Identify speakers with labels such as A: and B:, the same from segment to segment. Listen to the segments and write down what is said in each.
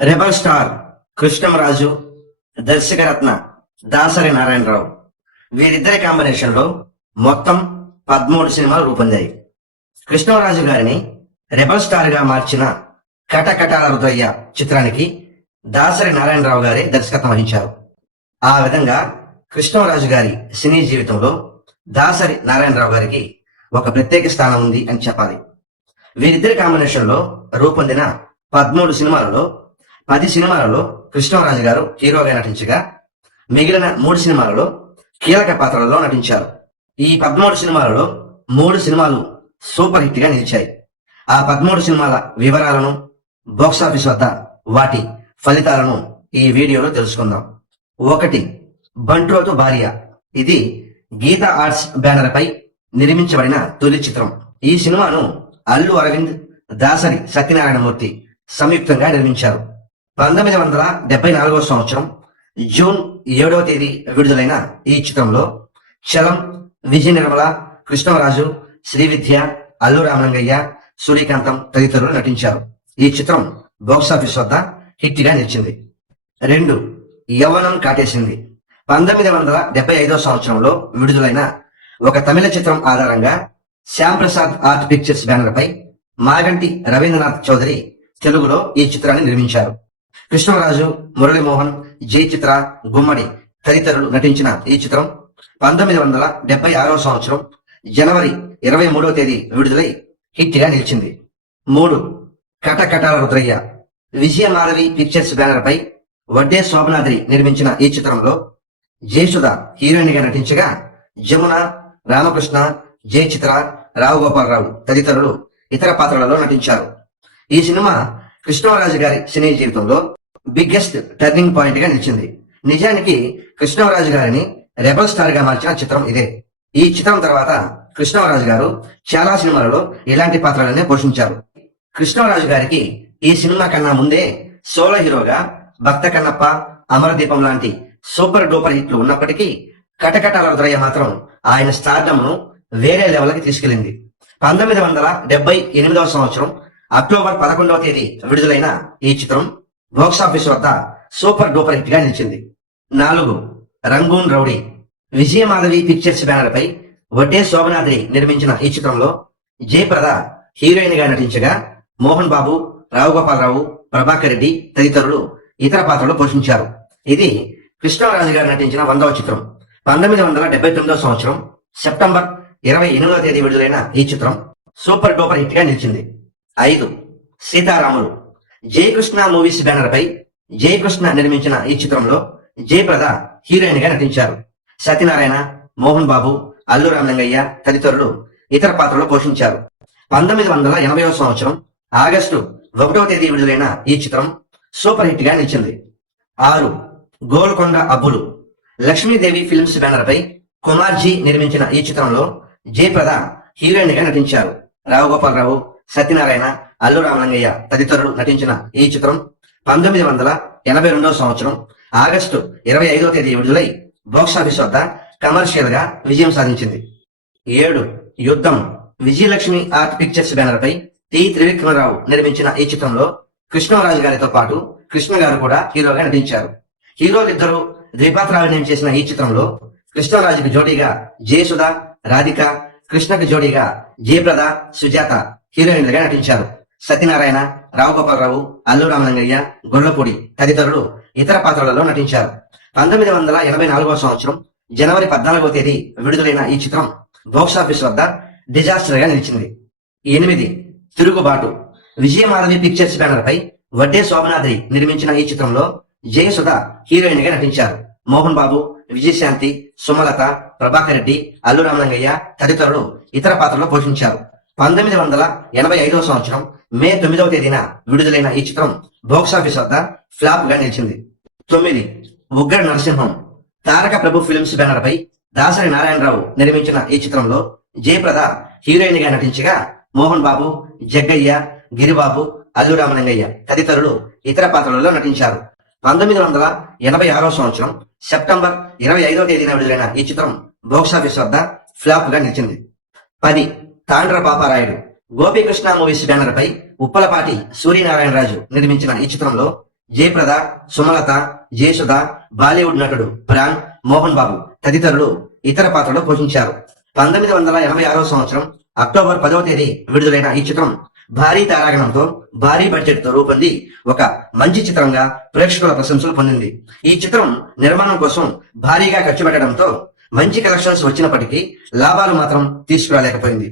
A: Rebel star Krishnamraju దర్శకరత్న దాసరి నారాయణరావు. వీరిద్దరి కాంబినేషన్లో మొత్తం పదమూడు సినిమాలు రూపొందాయి. కృష్ణరాజు గారిని రెబల్ స్టార్గా మార్చిన కటకటాల హృదయ చిత్రానికి దాసరి నారాయణరావు గారే దర్శకత్వం వహించారు. ఆ విధంగా కృష్ణరాజు గారి సినీ జీవితంలో దాసరి నారాయణరావు గారికి ఒక ప్రత్యేక స్థానం ఉంది అని చెప్పాలి. వీరిద్దరి కాంబినేషన్లో రూపొందిన పదమూడు సినిమాలలో పది సినిమాలలో కృష్ణరాజు గారు హీరోగా నటించగా మిగిలిన మూడు సినిమాలలో కీలక పాత్రలలో నటించారు. ఈ పదమూడు సినిమాలలో మూడు సినిమాలు సూపర్ హిట్గా నిలిచాయి. ఆ పదమూడు సినిమాల వివరాలను బాక్సాఫీస్ వద్ద వాటి ఫలితాలను ఈ వీడియోలో తెలుసుకుందాం. ఒకటి బంట్రోతు భార్య. ఇది గీత ఆర్ట్స్ బ్యానర్ పై నిర్మించబడిన తొలి చిత్రం. ఈ సినిమాను అల్లు అరవింద్ దాసరి సత్యనారాయణమూర్తి సంయుక్తంగా నిర్మించారు. పంతొమ్మిది వందల డెబ్బై నాలుగవ సంవత్సరం జూన్ ఏడవ తేదీ విడుదలైన ఈ చిత్రంలో చలం విజయ నిర్మల కృష్ణరాజు శ్రీ విద్య అల్లు రామలింగయ్య సూర్యకాంతం తదితరులు నటించారు. ఈ చిత్రం బాక్సాఫీస్ వద్ద హిట్గా నిలిచింది. రెండు యవ్వనం కాటేసింది. పంతొమ్మిది వందల డెబ్బై ఐదో సంవత్సరంలో విడుదలైన ఒక తమిళ చిత్రం ఆధారంగా Shyam Prasad art pictures banner పై మాగంటి రవీంద్రనాథ్ చౌదరి తెలుగులో ఈ చిత్రాన్ని నిర్మించారు. కృష్ణరాజు మురళీమోహన్ జై చిత్ర గుమ్మడి తదితరులు నటించిన ఈ చిత్రం పంతొమ్మిది వందల డెబ్బై ఆరో సంవత్సరం జనవరి ఇరవై మూడవ తేదీ విడుదలై హిట్గా నిలిచింది. మూడు కటకటాల రుద్రయ్య. విజయమాధవి పిక్చర్స్ బ్యానర్ పై వడ్డే శోభనాద్రి నిర్మించిన ఈ చిత్రంలో జయసుధ హీరోయిన్గా నటించగా జమున రామకృష్ణ జయ చిత్ర రావు గోపాలరావు తదితరులు ఇతర పాత్రలలో నటించారు. ఈ సినిమా కృష్ణరాజు గారి సినీ జీవితంలో బిగ్గెస్ట్ టర్నింగ్ పాయింట్గా నిలిచింది. నిజానికి కృష్ణరాజు గారిని రెబల్ స్టార్గా మార్చిన చిత్రం ఇదే. ఈ చిత్రం తర్వాత కృష్ణరాజు గారు చాలా సినిమాలలో ఇలాంటి పాత్రలనే పోషించారు. కృష్ణరాజు గారికి ఈ సినిమా కన్నా ముందే సోలో హీరోగా భక్త కన్నప్ప అమరదీపం లాంటి సూపర్ డూపర్ హిట్లు ఉన్నప్పటికీ కటకటాల రుద్రయ్య మాత్రం ఆయన స్టార్డమ్ను వేరే లెవెల్కి తీసుకెళ్ళింది పంతొమ్మిది వందల డెబ్బై ఎనిమిదవ సంవత్సరం అక్టోబర్ పదకొండవ తేదీ విడుదలైన ఈ చిత్రం బాక్సాఫీస్ వద్ద సూపర్ డూపర్ హిట్గా నిలిచింది. నాలుగు Rangoon rowdy. Vijayamadhavi pictures banner పై వడ్డే శోభనాద్రి నిర్మించిన ఈ చిత్రంలో జయప్రద హీరోయిన్గా నటించగా మోహన్ బాబు రావు గోపాలరావు ప్రభాకర్ రెడ్డి తదితరులు ఇతర పాత్రలు పోషించారు. ఇది కృష్ణరాజు గారు నటించిన వందవ చిత్రం. పంతొమ్మిది వందల డెబ్బై తొమ్మిదవ సంవత్సరం సెప్టెంబర్ ఇరవై ఎనిమిదవ తేదీ విడుదలైన ఈ చిత్రం సూపర్ డూపర్ హిట్గా నిలిచింది. ఐదు సీతారాములు. జయకృష్ణ మూవీస్ బ్యానర్ పై జయకృష్ణ నిర్మించిన ఈ చిత్రంలో జయప్రద హీరోయిన్గా నటించారు. సత్యనారాయణ మోహన్ బాబు అల్లు రామలింగయ్య తదితరులు ఇతర పాత్రలు పోషించారు. పంతొమ్మిది వందల ఎనభైవ సంవత్సరం ఆగస్టు ఒకటవ తేదీ విడుదలైన ఈ చిత్రం సూపర్ హిట్గా నిలిచింది. ఆరు గోల్కొండ అబ్బులు. లక్ష్మీదేవి ఫిల్మ్స్ బ్యానర్ పై కుమార్జీ నిర్మించిన ఈ చిత్రంలో జయప్రద హీరోయిన్గా నటించారు. రావు గోపాలరావు సత్యనారాయణ అల్లు రామలింగయ్య తదితరులు నటించిన ఈ చిత్రం పంతొమ్మిది వందల ఎనభై రెండవ సంవత్సరం ఆగస్టు ఇరవై ఐదవ తేదీ విడుదలై బాక్సాఫీస్ వద్ద కమర్షియల్గా విజయం సాధించింది. ఏడు Yuddham. Vijayalakshmi art pictures banner పై టి. త్రివిక్రమరావు నిర్మించిన ఈ చిత్రంలో కృష్ణరాజు గారితో పాటు కృష్ణ గారు కూడా హీరోగా నటించారు. హీరోలిద్దరూ ద్విపాత్రాభినయం చేసిన ఈ చిత్రంలో కృష్ణరాజుకి జోడీగా జయసుధ రాధిక కృష్ణకి జోడీగా జయప్రద సుజాత హీరోయిన్లుగా నటించారు. సత్యనారాయణ రావుగోపాలరావు అల్లు రామలింగయ్య గొల్లపూడి తదితరులు ఇతర పాత్రలలో నటించారు. పంతొమ్మిది వందల ఎనభై నాలుగవ సంవత్సరం జనవరి పద్నాలుగవ తేదీ విడుదలైన ఈ చిత్రం బాక్సాఫీస్ వద్ద డిజాస్టర్గా నిలిచింది. ఎనిమిది తిరుగుబాటు. విజయమాధవి పిక్చర్స్ బ్యానర్ పై వడ్డే శోభనాద్రి నిర్మించిన ఈ చిత్రంలో జయసుధ హీరోయిన్గా నటించారు. మోహన్ బాబు విజయశాంతి సుమలత ప్రభాకర్ రెడ్డి అల్లు రామలింగయ్య తదితరులు ఇతర పాత్రలో పోషించారు. పంతొమ్మిది వందల ఎనభై ఐదవ సంవత్సరం మే తొమ్మిదవ తేదీన విడుదలైన ఈ చిత్రం బాక్సాఫీస్ వద్ద ఫ్లాప్గా నిలిచింది. తొమ్మిది ఉగ్ర నరసింహం తారక ప్రభు ఫిల్మ్స్ బ్యానర్ పై దాసరి నారాయణరావు నిర్మించిన ఈ చిత్రంలో జయప్రద హీరోయిన్గా నటించగా మోహన్ బాబు జగ్గయ్య గిరిబాబు అల్లు రామలింగయ్య తదితరులు ఇతర పాత్రలలో నటించారు. పంతొమ్మిది వందల ఎనభై ఆరో సంవత్సరం సెప్టెంబర్ ఇరవై ఐదవ తేదీన విడుదలైన ఈ చిత్రం బాక్సాఫీస్ వద్ద ఫ్లాప్గా నిలిచింది. పది తాండ్ర పాపారాయుడు గోపీకృష్ణ మూవీస్ బ్యానర్ పై ఉప్పలపాటి సూర్యనారాయణరాజు నిర్మించిన ఈ చిత్రంలో జయప్రద సుమలత జయసుధ బాలీవుడ్ నటుడు ప్రాణ్ మోహన్ బాబు తదితరులు ఇతర పాత్రలో పోషించారు. పంతొమ్మిది వందల ఎనభై ఆరో సంవత్సరం అక్టోబర్ పదవ తేదీ విడుదలైన ఈ చిత్రం భారీ తారాగణంతో భారీ బడ్జెట్తో రూపొంది ఒక మంచి చిత్రంగా ప్రేక్షకుల ప్రశంసలు పొందింది. ఈ చిత్రం నిర్మాణం కోసం భారీగా ఖర్చు పెట్టడంతో మంచి కలెక్షన్స్ వచ్చినప్పటికీ లాభాలు మాత్రం తీసుకురాలేకపోయింది.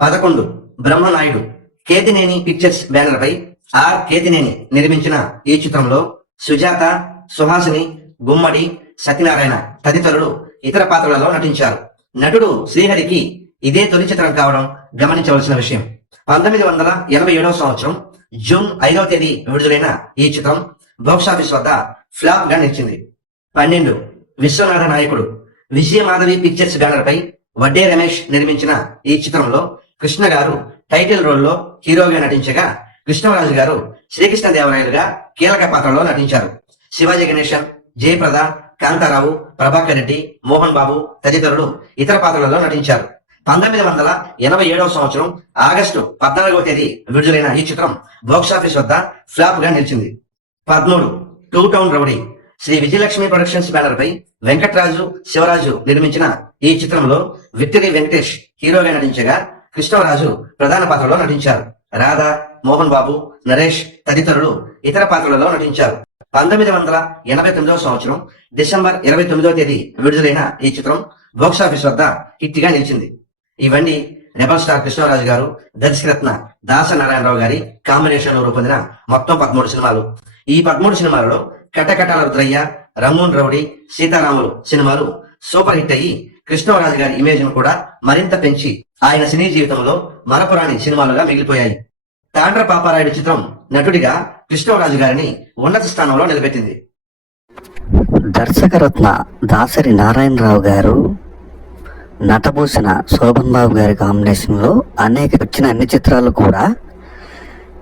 A: పదకొండు బ్రహ్మనాయుడు కేతినేని పిక్చర్స్ బ్యానర్ పై ఆర్ కేతినేని నిర్మించిన ఈ చిత్రంలో సుజాత సుహాసిని గుమ్మడి సత్యనారాయణ తదితరులు ఇతర పాత్రలలో నటించారు. నటుడు శ్రీహరికి ఇదే తొలి చిత్రం కావడం గమనించవలసిన విషయం. పంతొమ్మిది వందల ఎనభై ఏడవ సంవత్సరం జూన్ ఐదవ తేదీ విడుదలైన ఈ చిత్రం బాక్సాఫీస్ వద్ద ఫ్లాప్గా నిలిచింది. పన్నెండు విశ్వనాథ నాయకుడు విజయమాధవి పిక్చర్స్ బ్యానర్ పై వడ్డే రమేష్ నిర్మించిన ఈ చిత్రంలో కృష్ణ గారు టైటిల్ రోల్లో హీరోగా నటించగా కృష్ణరాజు గారు శ్రీకృష్ణదేవరాయలుగా కీలక పాత్రలో నటించారు. శివాజీ గణేశన్ జయప్రద కాంతారావు ప్రభాకర్ రెడ్డి మోహన్ బాబు తదితరులు ఇతర పాత్రలలో నటించారు. పంతొమ్మిది వందల ఎనభై ఏడవ సంవత్సరం ఆగస్టు పద్నాలుగవ తేదీ విడుదలైన ఈ చిత్రం బాక్సాఫీస్ వద్ద ఫ్లాప్గా నిలిచింది. పద్మూడు two town rowdy Shri Vijayalakshmi productions banner పై వెంకట్రాజు శివరాజు నిర్మించిన ఈ చిత్రంలో విక్టరీ వెంకటేష్ హీరోగా నటించగా కృష్ణరాజు ప్రధాన పాత్రలో నటించారు. రాధా మోహన్ బాబు నరేష్ తదితరులు ఇతర పాత్రలలో నటించారు. పంతొమ్మిది వందల ఎనభై తొమ్మిదవ సంవత్సరం డిసెంబర్ ఇరవై తొమ్మిదవ తేదీ విడుదలైన ఈ చిత్రం బాక్సాఫీస్ వద్ద హిట్గా నిలిచింది. ఇవన్నీ రెబల్ స్టార్ కృష్ణరాజు గారు దర్శకరత్న దాస నారాయణరావు గారి కాంబినేషన్లో రూపొందిన మొత్తం పదమూడు సినిమాలు. ఈ పదమూడు సినిమాలలో కటకటాల రుద్రయ్య రమ్మోన్ రౌడీ సీతారాములు సినిమాలు సూపర్ హిట్ అయ్యి కృష్ణరాజు గారి ఇమేజ్ను కూడా మరింత పెంచి ఆయన సినీ జీవితంలో మరపురాని సినిమాలుగా మిగిలిపోయాయి. తాండ్ర పాపారాయుడు చిత్రం నటుడిగా కృష్ణరాజు గారిని ఉన్నత స్థానంలో నిలబెట్టింది.
B: దర్శకరత్న దాసరి నారాయణరావు గారు నటభూషణ శోభన్ బాబు గారి కాంబినేషన్లో అనేక వచ్చిన అన్ని చిత్రాలు కూడా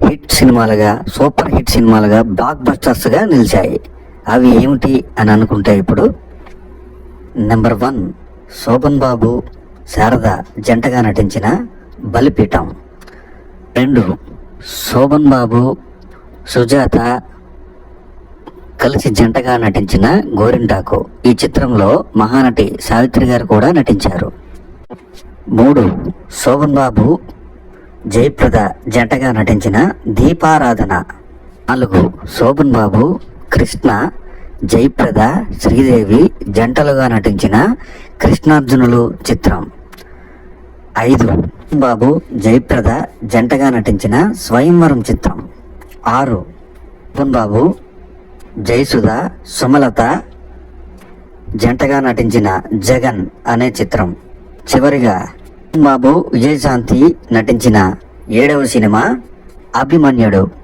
B: హిట్ సినిమాలుగా సూపర్ హిట్ సినిమాలుగా బ్లాక్ బస్టర్స్గా నిలిచాయి. అవి ఏమిటి అని అనుకుంటే ఇప్పుడు నెంబర్ వన్ శోభన్ బాబు శారద జంటగా నటించిన బలిపీఠం. రెండు శోభన్ బాబు సుజాత కలిసి జంటగా నటించిన గోరింటాకు. ఈ చిత్రంలో మహానటి సావిత్రి గారు కూడా నటించారు. మూడు శోభన్ బాబు జయప్రద జంటగా నటించిన దీపారాధన. నాలుగు శోభన్ బాబు కృష్ణ జయప్రద శ్రీదేవి జంటలుగా నటించిన కృష్ణార్జునులు చిత్రం. ఐదు. బాబు జయప్రద జంటగా నటించిన స్వయంవరం చిత్రం. ఆరు. బాబు జయసుధ సుమలత జంటగా నటించిన జగన్ అనే చిత్రం. చివరిగా బాబు విజయశాంతి నటించిన ఏడవ సినిమా అభిమన్యుడు.